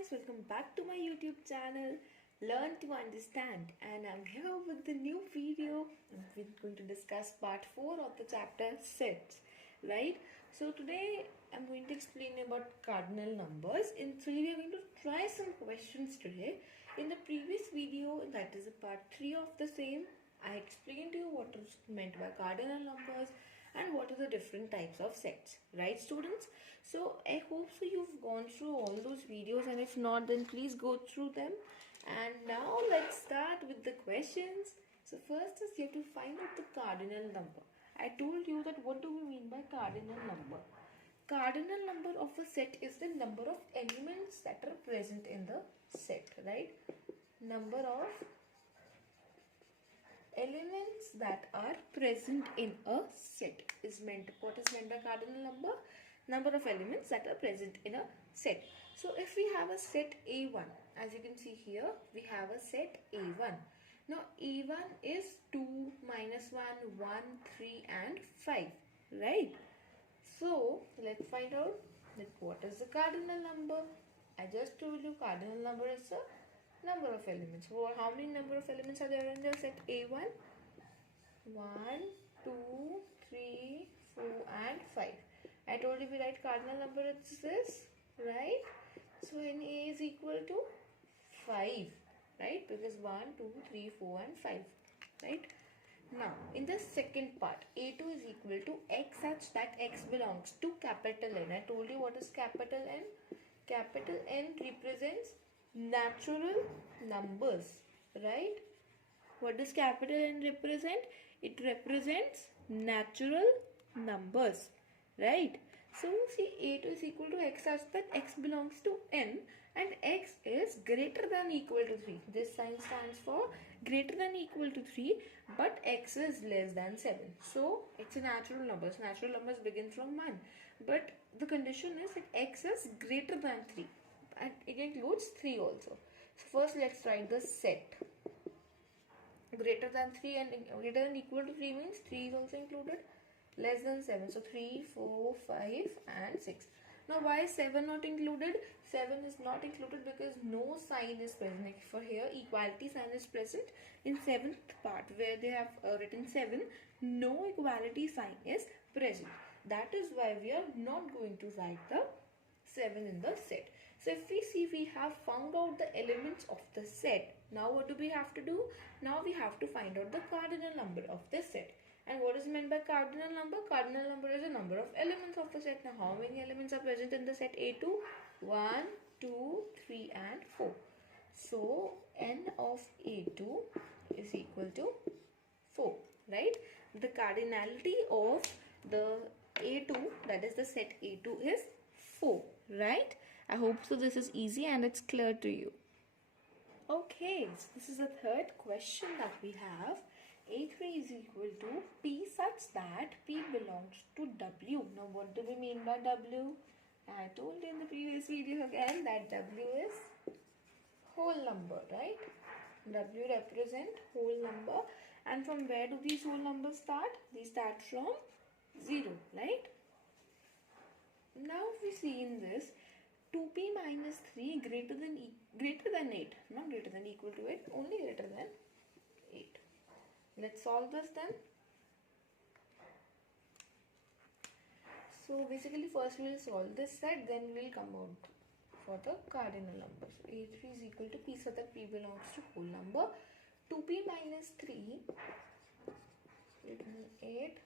guys, welcome back to my YouTube channel Learn to Understand, and I'm here with the new video. We're going to discuss part 4 of the chapter sets, right? So today I'm going to explain about cardinal numbers. In 3 we're going to try some questions today. In the previous video, that is a part 3 of the same, I explained to you what is meant by cardinal numbers and what are the different types of sets, right students? So I hope so you've gone through all those videos, and if not, then please go through them. And now let's start with the questions. So first is you have to find out the cardinal number. I told you that what do we mean by cardinal number? Cardinal number of a set is the number of elements that are present in the set, right? Number of elements that are present in a set is meant. What is meant by cardinal number? Number of elements that are present in a set. So if we have a set A1, as you can see here, we have a set A1. Now A1 is 2, minus 1, 1, 3 and 5, right? So let's find out that what is the cardinal number. I just told you cardinal number is the number of elements. Well, how many number of elements are there in the set A1? 1, 2, 3, 4 and 5. I told you we write cardinal number is this, right? So in A is equal to 5, right? Because 1, 2, 3, 4 and 5, right? Now in the second part, A2 is equal to x such that x belongs to capital N. I told you what is capital N? Capital N represents natural numbers, right? What does capital N represent? It represents natural numbers, right? So see, A2 is equal to x such that x belongs to N and x is greater than equal to 3. This sign stands for greater than equal to 3, but x is less than 7. So it's a natural number. So natural numbers begin from 1, but the condition is that x is greater than 3. And it includes 3 also. So first let's write the set. Greater than 3 and greater than equal to 3 means 3 is also included. Less than 7. So 3, 4, 5 and 6. Now why is 7 not included? 7 is not included because no sign is present. Like for here equality sign is present. In 7th part where they have written 7, no equality sign is present. That is why we are not going to write the 7 in the set. So if we see, we have found out the elements of the set. Now what do we have to do? Now we have to find out the cardinal number of the set. And what is meant by cardinal number? Cardinal number is the number of elements of the set. Now how many elements are present in the set A2? 1, 2, 3 and 4. So n of A2 is equal to 4, right? The cardinality of the A2, that is the set A2, is 4, right? I hope so this is easy and it's clear to you. Okay, so this is the third question that we have. A3 is equal to P such that P belongs to W. Now what do we mean by W? I told you in the previous video again that W is whole number, right? W represent whole number, and from where do these whole numbers start? They start from 0, right? Now if we see in this, 2p minus 3 greater than 8, not greater than equal to 8, only greater than 8. Let's solve this then. So basically first we will solve this set, then we will come out for the cardinal number. So A3 is equal to P so that P belongs to whole number. 2p minus 3 greater than 8,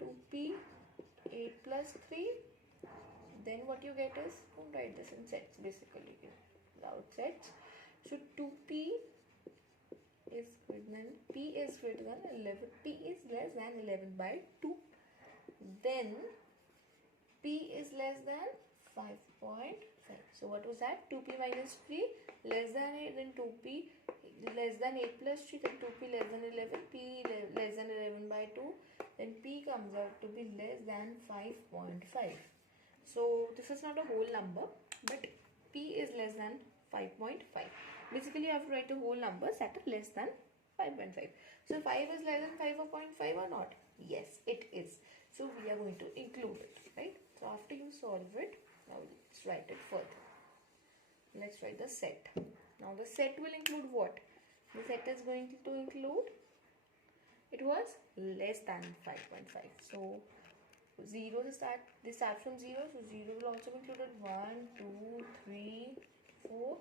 2p, 8 plus 3, then what you get is, don't write this in sets basically, without sets. So 2p is greater than, P is greater than 11, P is less than 11 by 2, then P is less than 5.5. So what was that? 2p minus 3 less than 8, then 2p less than 8 plus 3, then 2p less than 11, P less than 11 by 2, then P comes out to be less than 5.5. So this is not a whole number, but P is less than 5.5. Basically you have to write the whole numbers that are less than 5.5. So 5 is less than 5.5 or not? Yes, it is. So we are going to include it, right? So after you solve it, now let's write it further. Let's write the set. Now the set will include what? The set is going to include, it was less than 5.5. So 0 start, they start from 0, so 0 will also be included. 1, 2, 3, 4,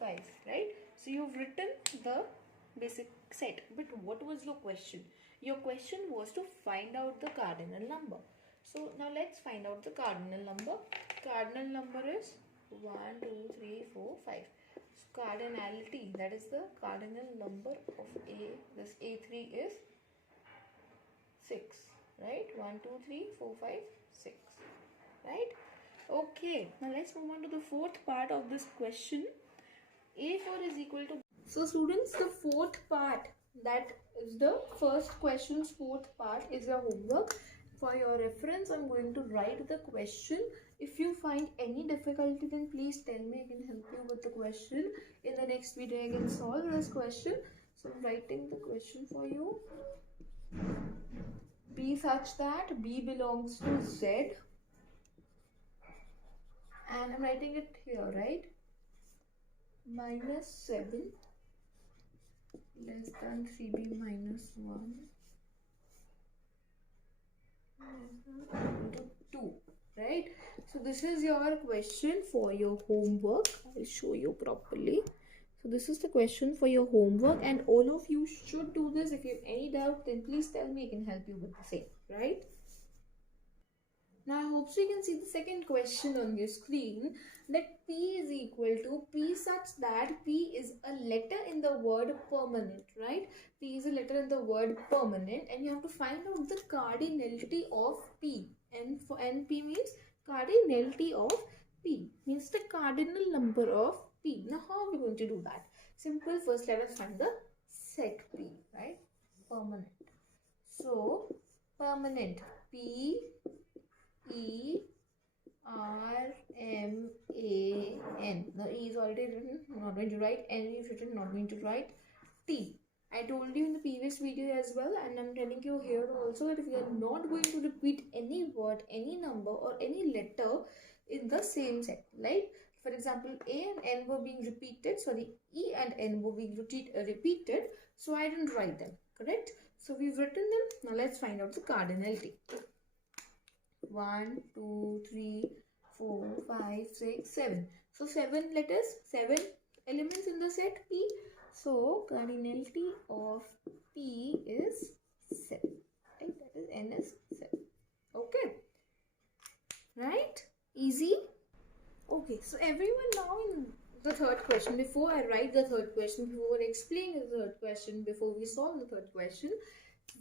5, right? So you've written the basic set, but what was your question? Your question was to find out the cardinal number. So now let's find out the cardinal number. Cardinal number is 1, 2, 3, 4, 5. So cardinality, that is the cardinal number of A. This A3 is 6, right? 1, 2, 3, 4, 5, 6, right? Okay, now let's move on to the fourth part of this question. A4 is equal to, so students, the fourth part, that is the first question's fourth part, is your homework. For your reference, I'm going to write the question. If you find any difficulty, then please tell me. I can help you with the question. In the next video, I can solve this question. So I'm writing the question for you. Be such that B belongs to Z. And I'm writing it here, right? Minus 7 less than 3B minus 1 into 2, right? So this is your question for your homework. I'll show you properly. So this is the question for your homework, and all of you should do this. If you have any doubt, then please tell me. I can help you with the same, right? Now I hope so you can see the second question on your screen, that P is equal to P such that P is a letter in the word permanent, right? P is a letter in the word permanent, and you have to find out the cardinality of P. And for NP means cardinality of P, means the cardinal number of P. Now how are we going to do that? Simple. First let us find the set P, right? Permanent. So permanent, P E R M A N. The E is already written, I'm not going to write. N is written, not going to write. T. I told you in the previous video as well, and I'm telling you here also, that if you are not going to repeat any word, any number or any letter in the same set, like for example A and N were being repeated, sorry, E and N were being repeated, so I didn't write them, correct? So we've written them. Now let's find out the cardinality. 1, 2, 3, 4, 5, 6, 7. So 7 letters, 7 elements in the set P. So cardinality of P is 7. Right? That is N is 7. Okay. Right? Easy? Okay. So everyone now in the third question, before I write the third question, before I explain the third question, before we solve the third question,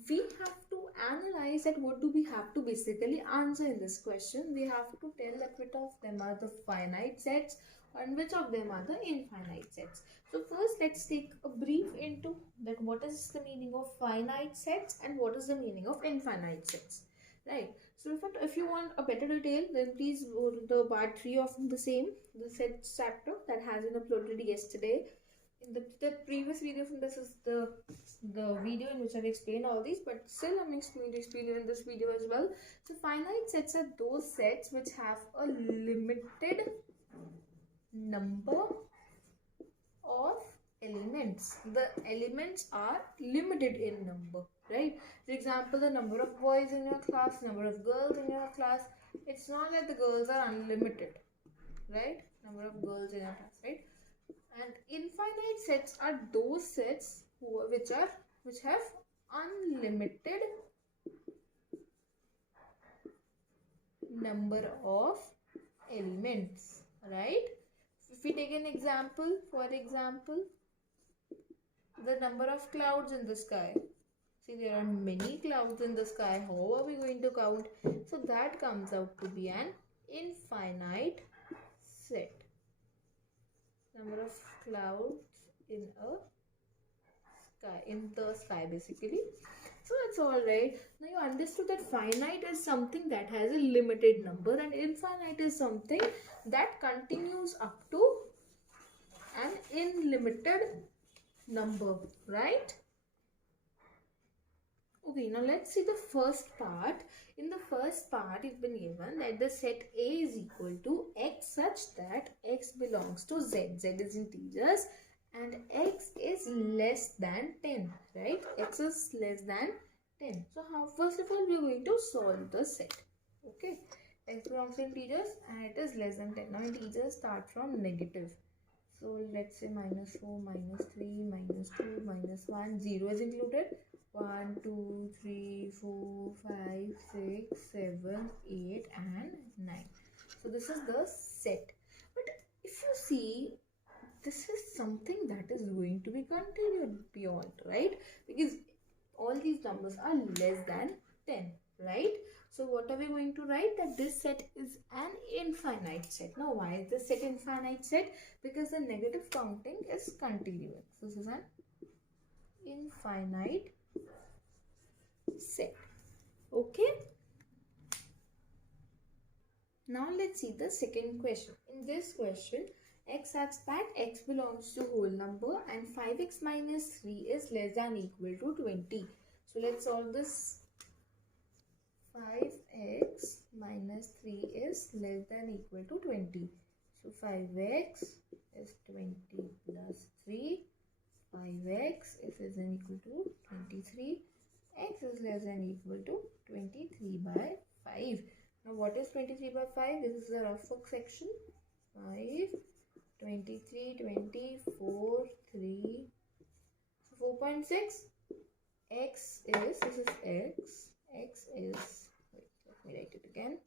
we have to analyze that what do we have to basically answer in this question. We have to tell that which of them are the finite sets and which of them are the infinite sets. So first let's take a brief into that what is the meaning of finite sets and what is the meaning of infinite sets, right? So if you want a better detail, then please go to the part 3 of the same, the sets chapter that has been uploaded yesterday. In the previous video from this is the video in which I've explained all these, but still I'm going to explain you in this video as well. So finite sets are those sets which have a limited number of elements. The elements are limited in number, right? For example, the number of boys in your class, number of girls in your class. It's not like the girls are unlimited, right? Number of girls in your class, right? And infinite sets are those sets which have unlimited number of elements, right? If we take an example, for example, the number of clouds in the sky. See, there are many clouds in the sky. How are we going to count? So that comes out to be an infinite set. Number of clouds in the sky basically. So that's all right. Now you understood that finite is something that has a limited number and infinite is something that continues up to an unlimited number, right? Okay, Okay, now let's see the first part. In the first part, it's been given that the set A is equal to x such that x belongs to z. Z is integers and x is less than 10, right? X is less than 10. So first of all, we are going to solve the set. Okay, x belongs to integers and it is less than 10. Now integers start from negative. So let's say minus 4, minus 3, minus 2, minus 1, 0 is included. 1, 2, 3, 4, 5, 6, 7, 8 and 9. So this is the set. But if you see, this is something that is going to be continued beyond, right? Because all these numbers are less than 10, right? So what are we going to write? That this set is an infinite set. Now why is this set infinite set? Because the negative counting is continuing. So this is an infinite set. Okay. Now let's see the second question. In this question, x such that x belongs to whole number and 5x minus 3 is less than or equal to 20. So let's solve this. 5x minus 3 is less than or equal to 20. So 5x is 20 plus 3. 5x is equal to 23. X is less than or equal to 23 by 5. Now what is 23 by 5? This is a rough work section. 5, 23, 24, 3. So 4.6. X is, this is x. X is, wait, let me write it again.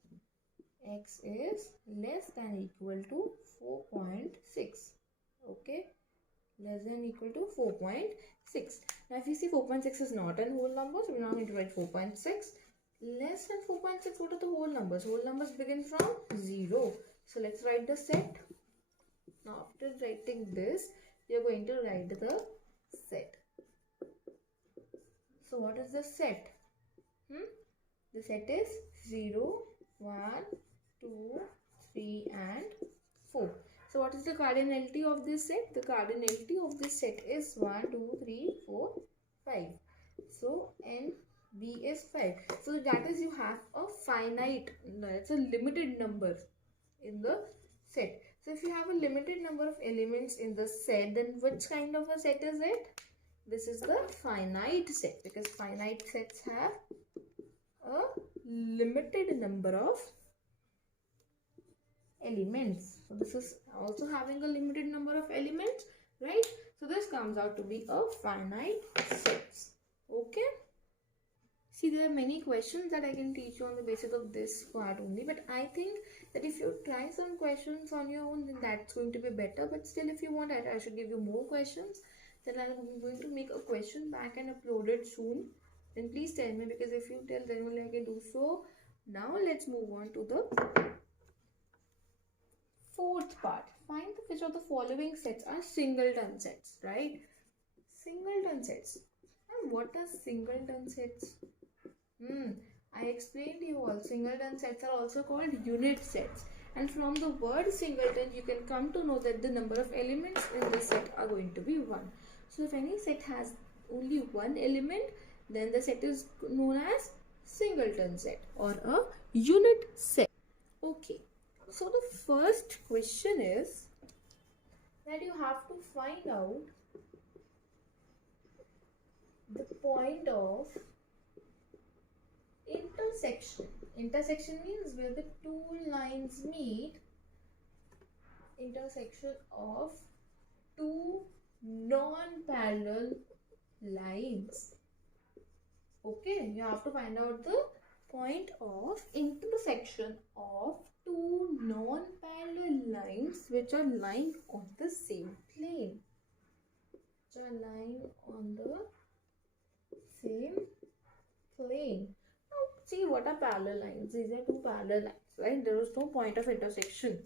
X is less than or equal to 4.6. Okay. Less than or equal to 4.6. Now if you see 4.6 is not a whole number, so we're now going to write 4.6. Less than 4.6, what are the whole numbers? Whole numbers begin from 0. So let's write the set. Now after writing this, we are going to write the set. So what is the set? The set is 0, 1, 2, 3 and 4. So what is the cardinality of this set? The cardinality of this set is 1, 2, 3, 4, 5. So NB is 5. So that is, you have a finite, it's a limited number in the set. So if you have a limited number of elements in the set, then which kind of a set is it? This is the finite set, because finite sets have a limited number of elements. So this is also having a limited number of elements, right? So this comes out to be a finite sets. Okay. See, there are many questions that I can teach you on the basis of this part only, but I think that if you try some questions on your own, then that's going to be better. But still, if you want, I should give you more questions. Then I'm going to make a question bank and upload it soon. Then please tell me, because if you tell, then only I can do so. Now let's move on to the fourth part. Find which of the following sets are singleton sets, right? Singleton sets. And what are singleton sets? I explained to you all, singleton sets are also called unit sets. And from the word singleton, you can come to know that the number of elements in the set are going to be 1. So if any set has only one element, then the set is known as singleton set or a unit set. Okay. So the first question is that you have to find out the point of intersection. Intersection means where the two lines meet. Intersection of two non-parallel lines. Okay, you have to find out the point of intersection of two non-parallel lines which are lying on the same plane. Which are lying on the same plane. Now see, what are parallel lines? These are two parallel lines, right? There is no point of intersection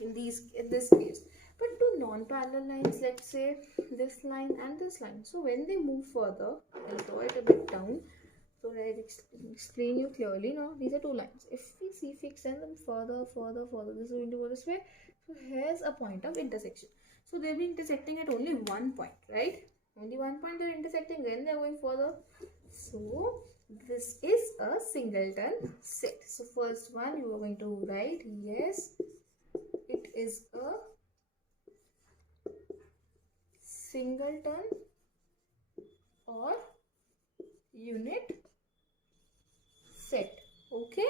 in this case. But two non-parallel lines, let's say this line and this line. So when they move further, I'll draw it a bit down. So I'll explain you clearly. Now these are two lines. If we extend them further, this is going to go this way. So here's a point of intersection. So they'll be intersecting at only one point, right? Only one point they're intersecting, then they're going further. So this is a singleton set. So first one you are going to write, yes, it is a singleton or unit set. Okay.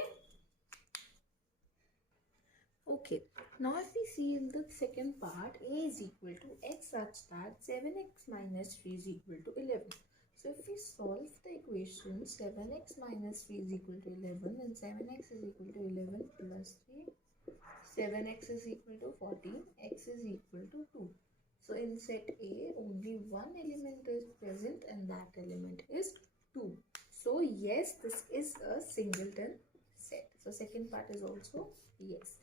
Okay, now if we see in the second part, a is equal to x such that 7x minus 3 is equal to 11. So if we solve the equation 7x minus 3 is equal to 11, then 7x is equal to 11 plus 3, 7x is equal to 14, x is equal to 2. So in set A, only one element is present and that element is 2. So yes, this is a singleton set. So second part is also yes.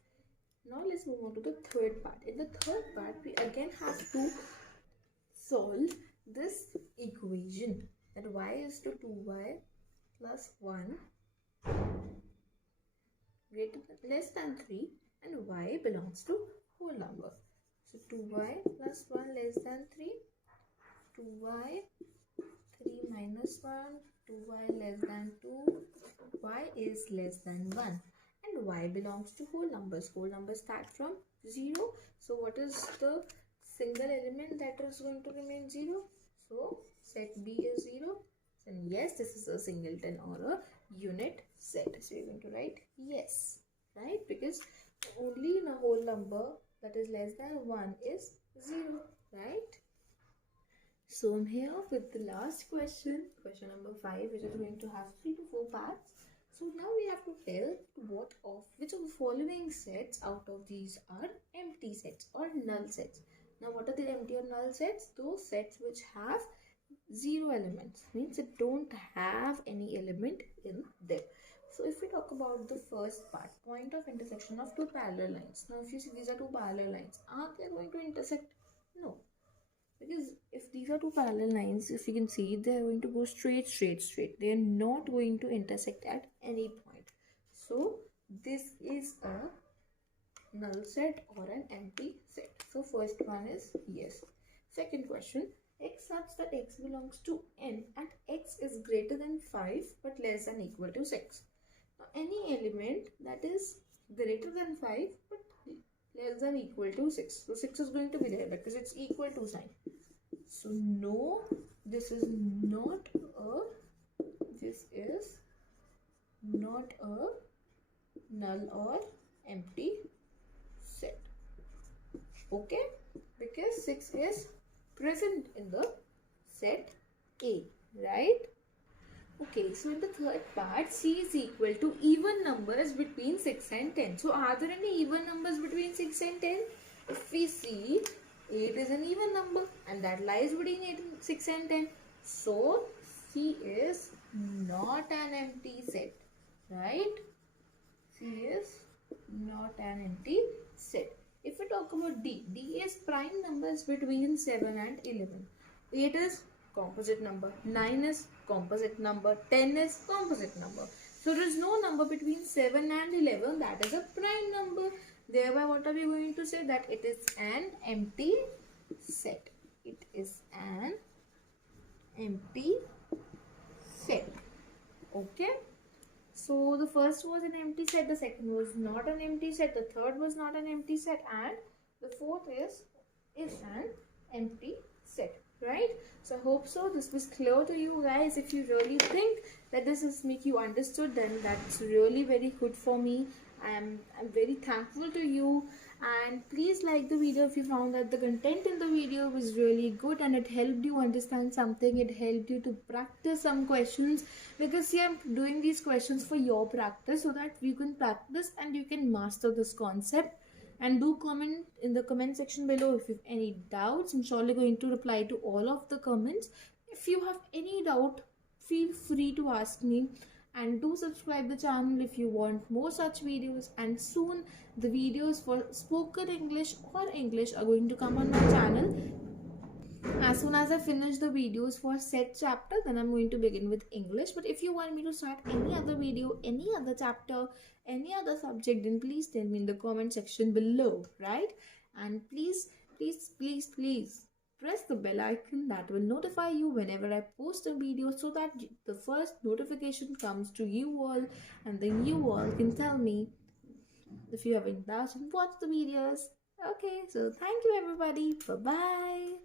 Now let's move on to the third part. In the third part, we again have to solve this equation that y is to 2y plus 1 less than 3 and y belongs to whole number. So 2y plus 1 less than 3, 2y, 3 minus 1, 2y less than 2, y is less than 1. And y belongs to whole numbers. Whole numbers start from 0. So what is the single element that is going to remain 0? So set B is 0. And yes, this is a singleton or a unit set. So you're going to write yes, right? Because only in a whole number that is less than 1 is 0, right? So I'm here with the last question, question number 5, which is going to have 3 to 4 parts. So now we have to tell which of the following sets out of these are empty sets or null sets. Now what are the empty or null sets? Those sets which have 0 elements, means it don't have any element in them. So if we talk about the first part, point of intersection of two parallel lines. Now if you see these are two parallel lines, are they going to intersect? No. Because if these are two parallel lines, if you can see, they are going to go straight. They are not going to intersect at any point. So this is a null set or an empty set. So first one is yes. Second question, x such that x belongs to n and x is greater than 5 but less than equal to 6. Now any element that is greater than 5 but less than equal to 6. So 6 is going to be there because it's equal to sign. So no, this is not a null or empty set. Okay, because 6 is present in the set A, right? Okay, so in the third part, C is equal to even numbers between 6 and 10. So are there any even numbers between 6 and 10? If we see, 8 is an even number and that lies between 6 and 10. So C is not an empty set, right? C is not an empty set. If we talk about D is prime numbers between 7 and 11. 8 is composite number, 9 is composite number, 10 is composite number. So there is no number between 7 and 11 that is a prime number. Thereby what are we going to say? That it is an empty set. It is an empty set. Okay. So the first was an empty set, the second was not an empty set, the third was not an empty set, and the fourth is an empty set, right? So I hope so this was clear to you guys. If you really think that this is make you understood, then that's really very good for me. I'm very thankful to you, and please like the video if you found that the content in the video was really good and it helped you understand something, it helped you to practice some questions, because see, I'm doing these questions for your practice so that you can practice and you can master this concept. And do comment in the comment section below if you have any doubts. I'm surely going to reply to all of the comments. If you have any doubt, feel free to ask me. And do subscribe the channel if you want more such videos, and soon the videos for spoken English or English are going to come on my channel. As soon as I finish the videos for set chapter, then I'm going to begin with English. But if you want me to start any other video, any other chapter, any other subject, then please tell me in the comment section below, right? And please press the bell icon that will notify you whenever I post a video, so that the first notification comes to you all, and then you all can tell me if you have indulged and watched the videos. Okay, so thank you everybody. Bye bye.